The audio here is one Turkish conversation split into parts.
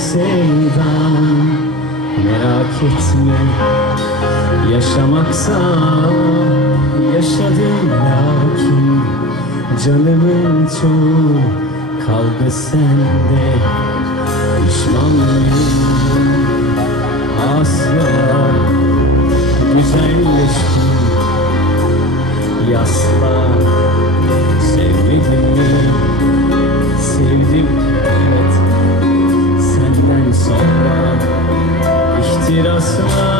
sevda Merak etme Yaşamaksa yaşadım lakin Canımın çoğu kaldı sende. Pişmanlıyım asla Pirasmar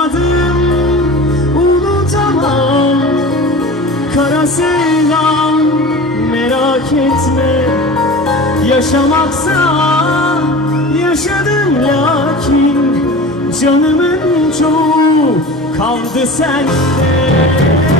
unutmadım, unutamam. Kara sevdam, merak etme. Yaşamaksa yaşadım lakin Canımın çoğu kaldı sende.